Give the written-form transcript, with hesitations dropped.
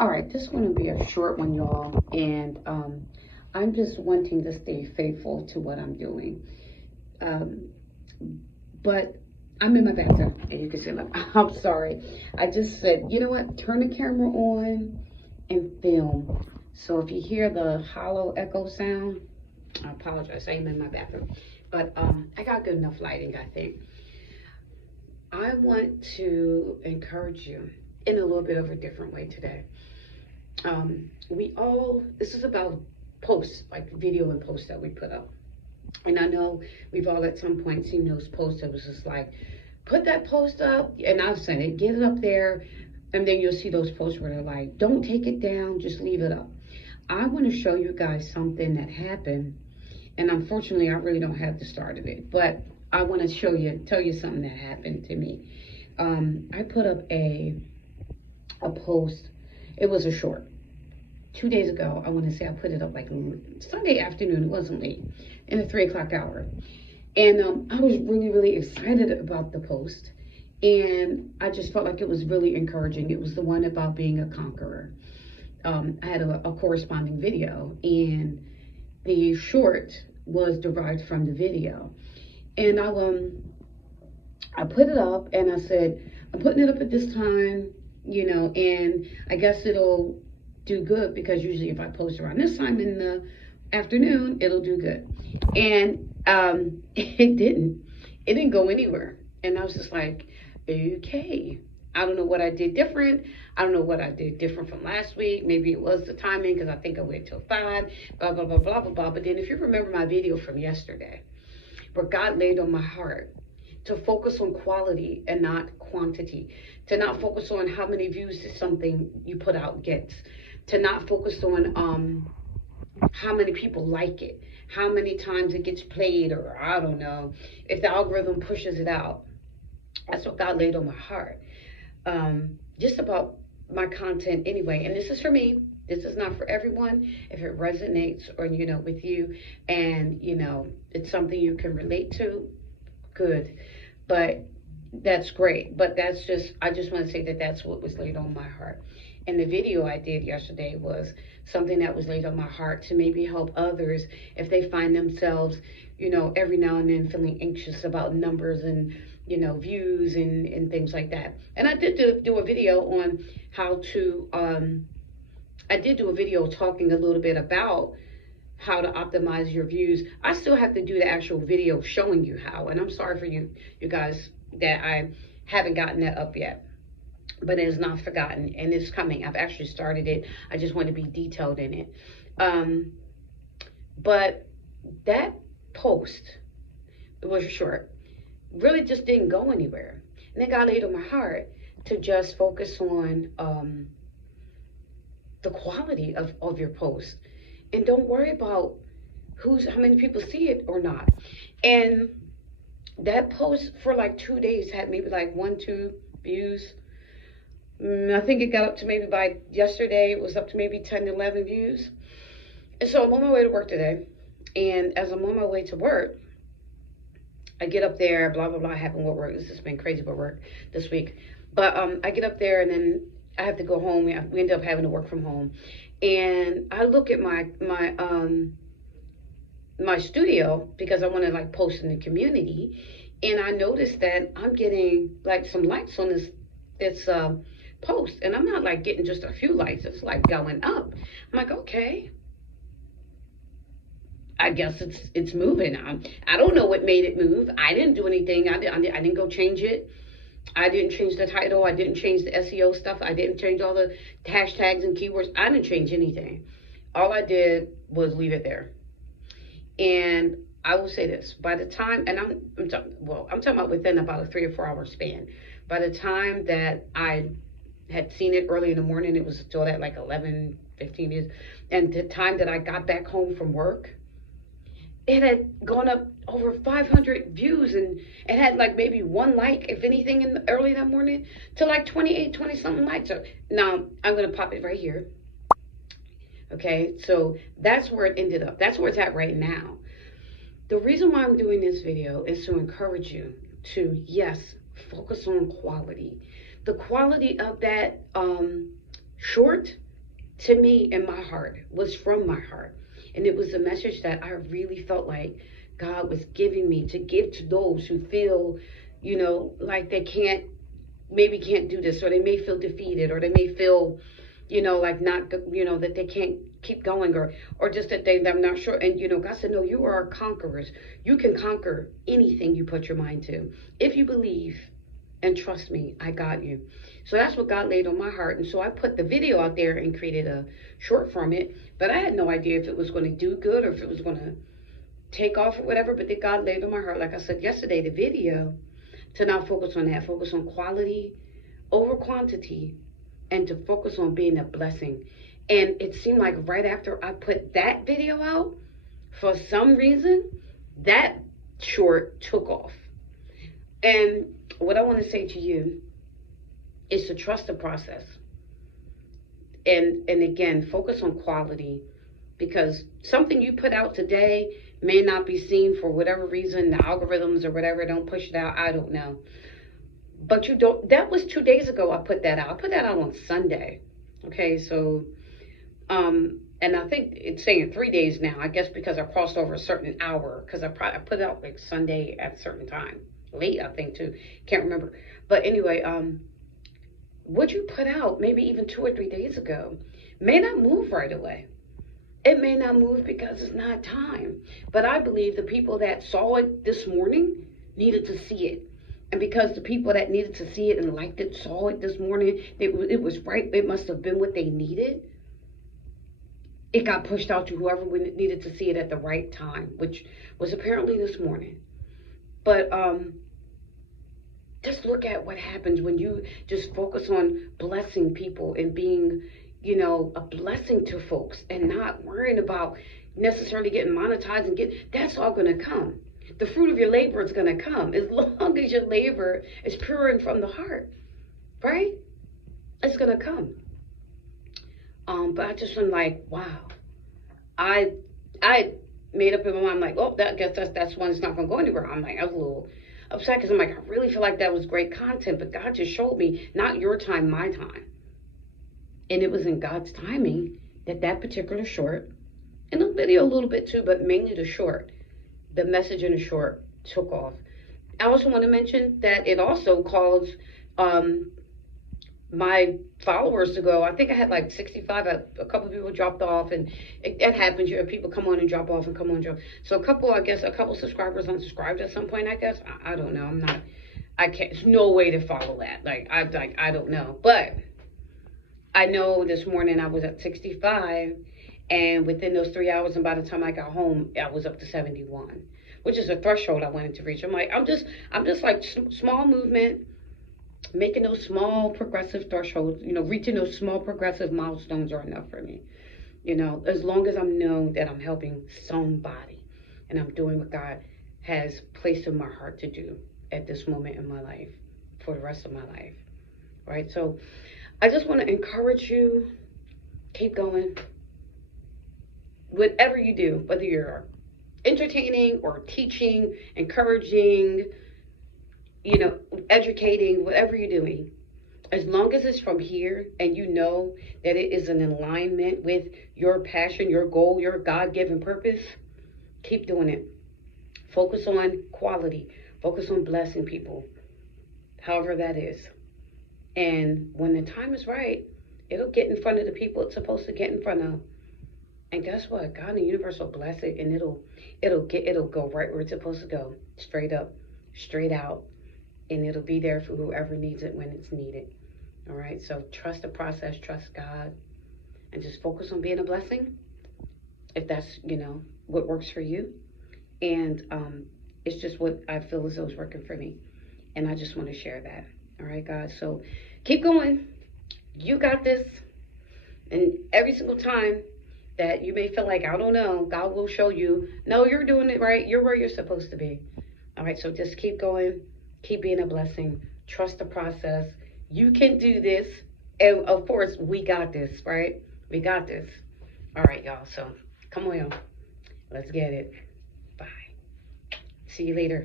All right, this is going to be a short one, y'all, and I'm just wanting to stay faithful to what I'm doing. But I'm in my bathroom, and you can see, look, I'm sorry. I just said, you know what? Turn the camera on and film. So if you hear the hollow echo sound, I apologize. I am in my bathroom, but I got good enough lighting, I think. I want to encourage you in a little bit of a different way today. This is about posts, like video and posts that we put up. And I know we've all at some point seen those posts that was just like, put that post up, and I've said it, get it up there, and then you'll see those posts where they're like, don't take it down, just leave it up. I want to show you guys something that happened, and unfortunately I really don't have the start of it, but I want to tell you something that happened to me. I put up a post. It was a short. 2 days ago, I want to say I put it up like Sunday afternoon. It wasn't late, in the 3 o'clock hour. And I was really, really excited about the post. And I just felt like it was really encouraging. It was the one about being a conqueror. I had a corresponding video, and the short was derived from the video. And I put it up, and I said, I'm putting it up at this time, and I guess it'll do good, because usually if I post around this time in the afternoon, it'll do good. And it didn't go anywhere. And I was just like, okay, I don't know what I did different. I don't know what I did different from last week. Maybe it was the timing, because I think I waited till 5, blah, blah, blah, blah, blah, blah. But then if you remember my video from yesterday, where God laid on my heart to focus on quality and not quantity, to not focus on how many views something you put out gets, to not focus on how many people like it, how many times it gets played, or I don't know, if the algorithm pushes it out. That's what God laid on my heart. Just about my content anyway. And this is for me. This is not for everyone. If it resonates or, with you, and, it's something you can relate to, good. But that's great. But I just want to say that that's what was laid on my heart. And the video I did yesterday was something that was laid on my heart to maybe help others if they find themselves, every now and then feeling anxious about numbers and, views and things like that. And I did do a video on how to, I did do a video talking a little bit about how to optimize your views. I still have to do the actual video showing you how. And I'm sorry for you guys that I haven't gotten that up yet. But it is not forgotten, and it's coming. I've actually started it. I just want to be detailed in it. But that post, it was short, really just didn't go anywhere. And then God laid on my heart to just focus on the quality of your post. And don't worry about how many people see it or not. And that post for like 2 days had maybe like 1-2 views. I think it got up to maybe by yesterday, it was up to maybe 10-11 views. And so I'm on my way to work today. And as I'm on my way to work, I get up there, blah, blah, blah, happened with work. This has been crazy with work this week. But I get up there, and then I have to go home. We end up having to work from home. And I look at my studio, because I want to like post in the community. And I noticed that I'm getting like some likes on this post, and I'm not like getting just a few likes, it's like going up. I'm like, okay, I guess it's moving. I don't know what made it move. I didn't do anything. I didn't go change it. I didn't change the title. I didn't change the SEO stuff. I didn't change all the hashtags and keywords. I didn't change anything. All I did was leave it there. And I will say this, by the time, and I'm talking about within about a 3 or 4 hour span. By the time that I had seen it early in the morning, it was still at like 11-15 years, and the time that I got back home from work, it had gone up over 500 views, and it had like maybe 1 like, if anything, in early that morning, to like 20 something likes. So now I'm going to pop it right here. Okay, so that's where it ended up. That's where it's at right now. The reason why I'm doing this video is to encourage you to, yes, focus on quality. The quality of that short to me in my heart, was from my heart. And it was a message that I really felt like God was giving me to give to those who feel, like they can't do this, or they may feel defeated, or they may feel, like not, that they can't keep going, or just that I'm not sure. And, God said, no, you are conquerors. You can conquer anything you put your mind to. If you believe and trust me, I got you. So that's what God laid on my heart. And so I put the video out there and created a short from it. But I had no idea if it was going to do good or if it was going to take off or whatever. But then God laid on my heart, like I said yesterday, the video, to not focus on that. Focus on quality over quantity, and to focus on being a blessing. And it seemed like right after I put that video out, for some reason, that short took off. And what I want to say to you is to trust the process. And again, focus on quality, because something you put out today may not be seen for whatever reason, the algorithms or whatever don't push it out. I don't know. But that was 2 days ago I put that out. I put that out on Sunday. Okay, so, and I think it's saying 3 days now, I guess, because I crossed over a certain hour, because I put it out like Sunday at a certain time. Late, I think, too. Can't remember. But anyway, what you put out maybe even 2 or 3 days ago may not move right away. It may not move because it's not time. But I believe the people that saw it this morning needed to see it. And because the people that needed to see it and liked it, saw it this morning, it was right. It must have been what they needed. It got pushed out to whoever needed to see it at the right time, which was apparently this morning. But just look at what happens when you just focus on blessing people and being, a blessing to folks, and not worrying about necessarily getting monetized and that's all going to come. The fruit of your labor is going to come as long as your labor is pure and from the heart, right? It's going to come. But I just am like, wow. I made up in my mind, I'm like, well, I guess that's one that's not going to go anywhere. I was a little upset because I'm like, I really feel like that was great content, but God just showed me, not your time, my time. And it was in God's timing that particular short, and the video a little bit too, but mainly the short, the message in the short took off. I also want to mention that it also caused my followers to go. I think I had like 65. A couple of people dropped off, and it happens. People come on and drop off and come on and drop. So a couple subscribers unsubscribed at some point, I guess. I don't know. I can't, there's no way to follow that. I don't know. But I know this morning I was at 65, and within those 3 hours, and by the time I got home, I was up to 71, which is a threshold I wanted to reach. I'm just like small movement, making those small progressive thresholds, reaching those small progressive milestones are enough for me. As long as I know that I'm helping somebody and I'm doing what God has placed in my heart to do at this moment in my life for the rest of my life, right? So I just want to encourage you, keep going. Whatever you do, whether you're entertaining or teaching, encouraging, educating, whatever you're doing, as long as it's from here and you know that it is in alignment with your passion, your goal, your God-given purpose, keep doing it. Focus on quality. Focus on blessing people, however that is. And when the time is right, it'll get in front of the people it's supposed to get in front of. And guess what? God and the universe will bless it, and it'll go right where it's supposed to go, straight up, straight out, and it'll be there for whoever needs it when it's needed. All right. So trust the process, trust God, and just focus on being a blessing. If that's what works for you, and it's just what I feel as though is working for me, and I just want to share that. All right, guys. So keep going. You got this. And every single time that you may feel like, I don't know, God will show you, no, you're doing it right. You're where you're supposed to be. All right, so just keep going. Keep being a blessing. Trust the process. You can do this. And, of course, we got this, right? We got this. All right, y'all. So come on, y'all. Let's get it. Bye. See you later.